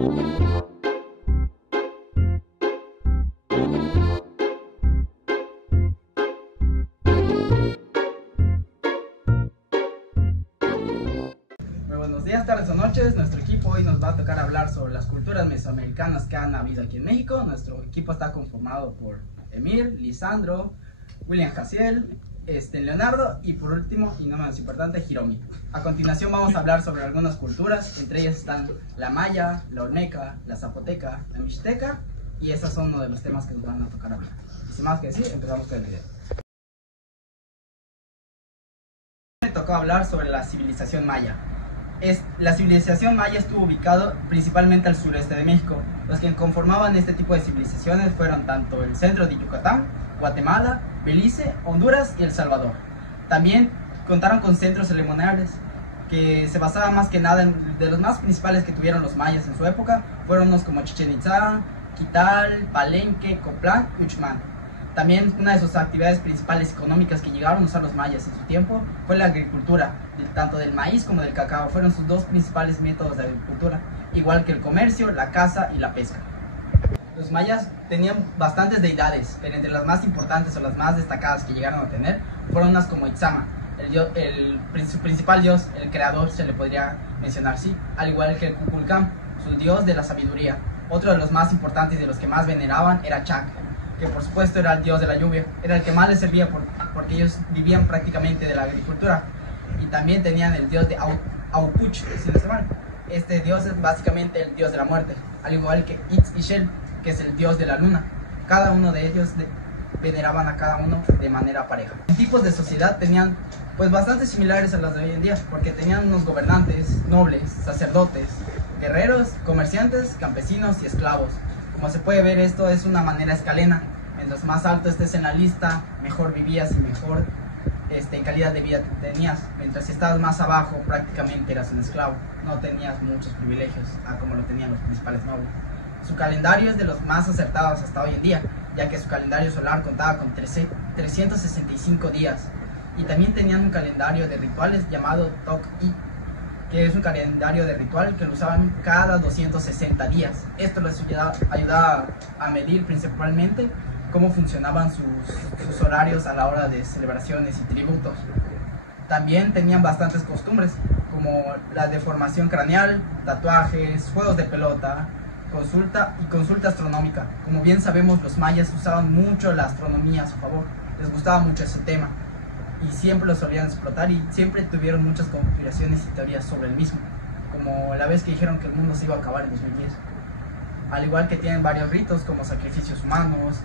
Muy buenos días, tardes o noches. Nuestro equipo hoy nos va a tocar hablar sobre las culturas mesoamericanas que han habido aquí en México. Nuestro equipo está conformado por Emir, Lisandro, William Jaciel, Leonardo y por último, y no menos importante, Hiromi. A continuación vamos a hablar sobre algunas culturas, entre ellas están la maya, la olmeca, la zapoteca, la mixteca, y esos son uno de los temas que nos van a tocar hablar. Y sin más que decir, empezamos con el video. Me tocó hablar sobre la civilización maya. La civilización maya estuvo ubicado principalmente al sureste de México. Los que conformaban este tipo de civilizaciones fueron tanto el centro de Yucatán, Guatemala, Belice, Honduras y El Salvador. También contaron con centros ceremoniales que se basaban más que nada de los más principales que tuvieron los mayas en su época. Fueron unos como Chichén Itzá, Tikal, Palenque, Coplán y Uxmal. También una de sus actividades principales económicas que llegaron a usar los mayas en su tiempo fue la agricultura, tanto del maíz como del cacao. Fueron sus dos principales métodos de agricultura, igual que el comercio, la caza y la pesca. Los mayas tenían bastantes deidades, pero entre las más importantes o las más destacadas que llegaron a tener fueron unas como Itzama, su principal dios, el creador se le podría mencionar así, al igual que el Kukulcán, su dios de la sabiduría. Otro de los más importantes y de los que más veneraban era Chac, que por supuesto era el dios de la lluvia, era el que más les servía porque ellos vivían prácticamente de la agricultura. Y también tenían el dios de Aupuch, si no se mal. Este dios es básicamente el dios de la muerte, al igual que Itz y Shel, que es el dios de la luna. Cada uno de ellos veneraban a cada uno de manera pareja. Los tipos de sociedad tenían pues bastante similares a las de hoy en día, porque tenían unos gobernantes, nobles, sacerdotes, guerreros, comerciantes, campesinos y esclavos. Como se puede ver, esto es una manera escalena. Mientras más alto estés en la lista, mejor vivías y mejor calidad de vida tenías. Mientras si estabas más abajo, prácticamente eras un esclavo. No tenías muchos privilegios como lo tenían los principales nobles. Su calendario es de los más acertados hasta hoy en día, ya que su calendario solar contaba con 365 días. Y también tenían un calendario de rituales llamado Tok-I, que es un calendario de ritual que lo usaban cada 260 días. Esto les ayudaba a medir principalmente cómo funcionaban sus horarios a la hora de celebraciones y tributos. También tenían bastantes costumbres, como la deformación craneal, tatuajes, juegos de pelota, consulta astronómica. Como bien sabemos, los mayas usaban mucho la astronomía a su favor, les gustaba mucho ese tema y siempre lo solían explotar y siempre tuvieron muchas conspiraciones y teorías sobre el mismo, como la vez que dijeron que el mundo se iba a acabar en 2010. Al igual que tienen varios ritos como sacrificios humanos,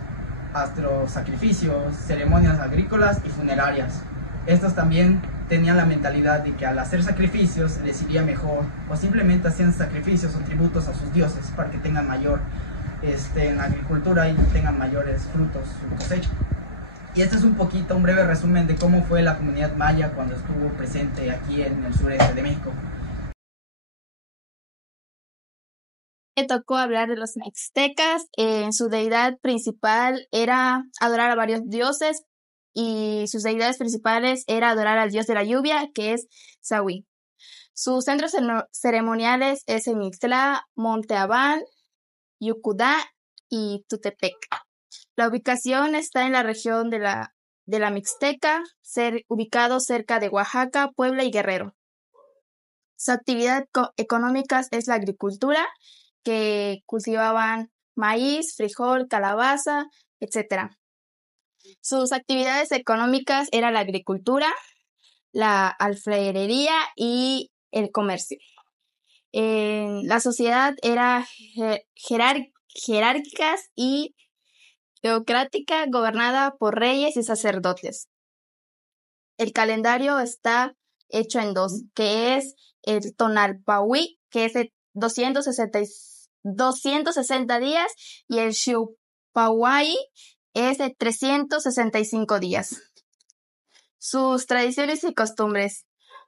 astrosacrificios, ceremonias agrícolas y funerarias. Estos también tenían la mentalidad de que al hacer sacrificios les iría mejor, o simplemente hacían sacrificios o tributos a sus dioses para que tengan mayor en la agricultura y tengan mayores frutos su cosecha. Y este es un breve resumen de cómo fue la comunidad maya cuando estuvo presente aquí en el sureste de México. Me tocó hablar de los mixtecas. Su deidad principal era adorar a varios dioses y sus deidades principales era adorar al dios de la lluvia, que es Sawi. Sus centros ceremoniales es en Ixtlá, Monte Abán, Yucudá y Tutepec. La ubicación está en la región de la Mixteca, ubicado cerca de Oaxaca, Puebla y Guerrero. Su actividad económica es la agricultura, que cultivaban maíz, frijol, calabaza, etc. Sus actividades económicas eran la agricultura, la alfarería y el comercio. La sociedad era jerárquicas y teocrática, gobernada por reyes y sacerdotes. El calendario está hecho en dos, que es el Tonalpahui, que es de 260 días, y el Xiupahuai es de 365 días. Sus tradiciones y costumbres: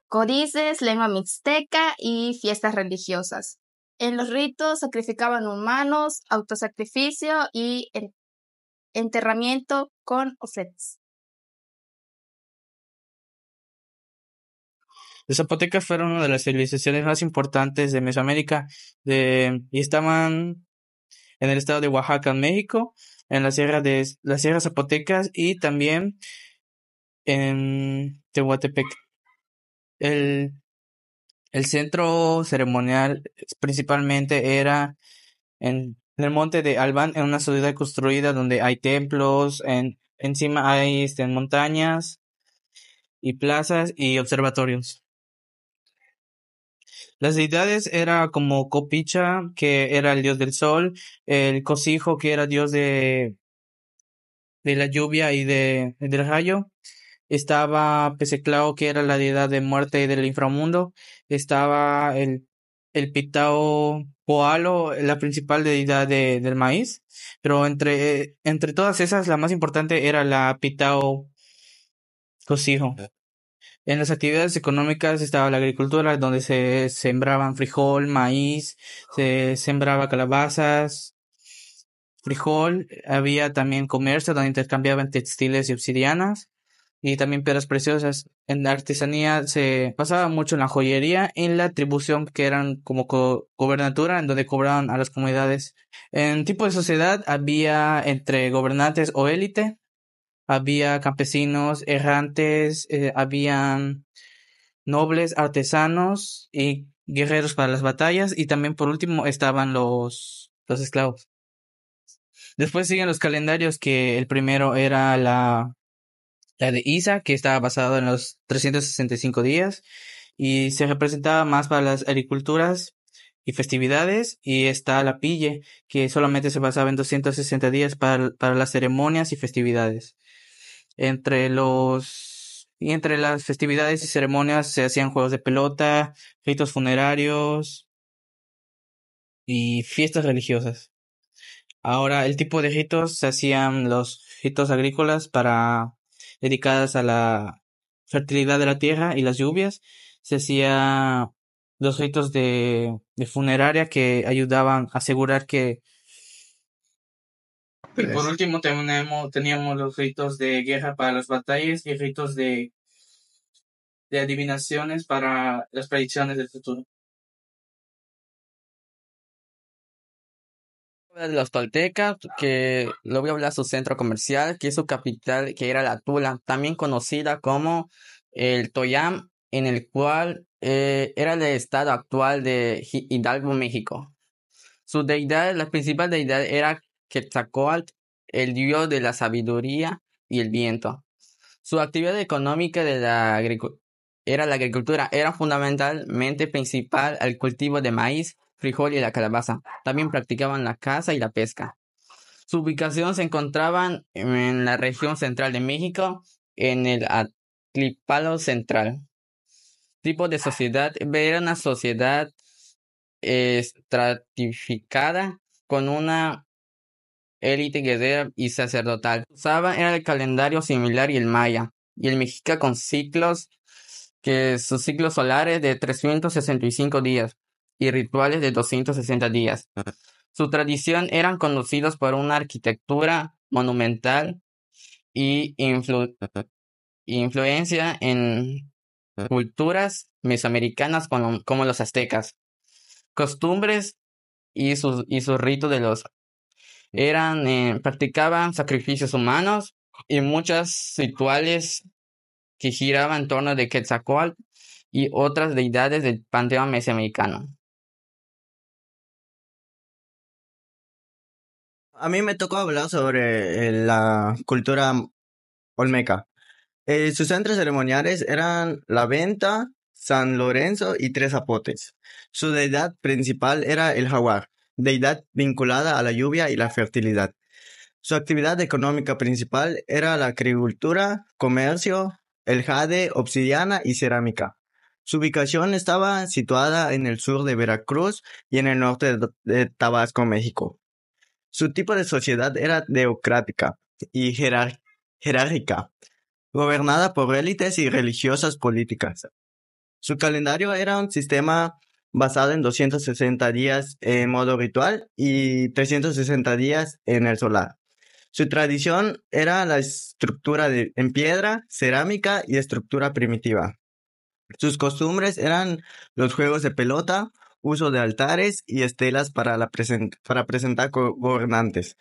códices, lengua mixteca y fiestas religiosas. En los ritos sacrificaban humanos, autosacrificio y enterramiento con ofrendas. Los zapotecas fueron una de las civilizaciones más importantes de Mesoamérica y estaban en el estado de Oaxaca, en México, en las sierras zapotecas y también en Tehuantepec. El, el centro ceremonial principalmente era en el monte de Albán, en una ciudad construida donde hay templos, encima hay montañas y plazas y observatorios. Las deidades era como Copicha, que era el dios del sol, el Cosijo, que era dios de la lluvia y del rayo. Estaba Peseclao, que era la deidad de muerte y del inframundo. Estaba el Pitao Poalo, la principal deidad del maíz. Pero entre todas esas, la más importante era la Pitao Cosijo. En las actividades económicas estaba la agricultura, donde se sembraban frijol, maíz, se sembraba calabazas, frijol. Había también comercio donde intercambiaban textiles y obsidianas y también piedras preciosas. En la artesanía se pasaba mucho en la joyería, en la atribución que eran como gobernatura, en donde cobraban a las comunidades. En tipo de sociedad había entre gobernantes o élite, había campesinos, errantes, habían nobles, artesanos y guerreros para las batallas, y también por último estaban los esclavos. Después siguen los calendarios, que el primero era la de Isa, que estaba basado en los 365 días y se representaba más para las agriculturas y festividades, y está la Pille, que solamente se basaba en 260 días para las ceremonias y festividades. Entre las festividades y ceremonias se hacían juegos de pelota, ritos funerarios y fiestas religiosas. Ahora, el tipo de ritos se hacían los ritos agrícolas dedicadas a la fertilidad de la tierra y las lluvias. Se hacía los ritos de funeraria, que ayudaban a asegurar que. Y por último teníamos los ritos de guerra para las batallas y ritos de adivinaciones para las predicciones del futuro. De los toltecas, que lo voy a hablar su centro comercial, que es su capital, que era la Tula, también conocida como el Toyam, en el cual era el estado actual de Hidalgo, México. Su deidad, la principal deidad era Quetzalcóatl, el dios de la sabiduría y el viento. Su actividad económica era la agricultura, era fundamentalmente principal al cultivo de maíz, frijol y la calabaza. También practicaban la caza y la pesca. Su ubicación se encontraba en la región central de México, en el Atlipalo Central. Tipo de sociedad, era una sociedad estratificada con una élite guerrera y sacerdotal. Era el calendario similar y el maya, y el mexica con ciclos, que sus ciclos solares de 365 días y rituales de 260 días. Su tradición eran conocidos por una arquitectura monumental y influencia en culturas mesoamericanas como los aztecas. Costumbres y sus ritos practicaban sacrificios humanos y muchos rituales que giraban en torno de Quetzalcóatl y otras deidades del panteón mesoamericano. A mí me tocó hablar sobre la cultura olmeca. Sus centros ceremoniales eran La Venta, San Lorenzo y Tres Zapotes. Su deidad principal era el jaguar, deidad vinculada a la lluvia y la fertilidad. Su actividad económica principal era la agricultura, comercio, el jade, obsidiana y cerámica. Su ubicación estaba situada en el sur de Veracruz y en el norte de Tabasco, México. Su tipo de sociedad era teocrática y jerárquica, gobernada por élites y religiosas políticas. Su calendario era un sistema basado en 260 días en modo ritual y 360 días en el solar. Su tradición era la estructura en piedra, cerámica y estructura primitiva. Sus costumbres eran los juegos de pelota, uso de altares y estelas para presentar gobernantes.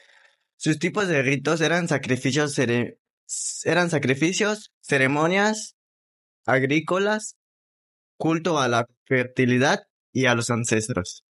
Sus tipos de ritos eran sacrificios, ceremonias agrícolas, culto a la fertilidad y a los ancestros.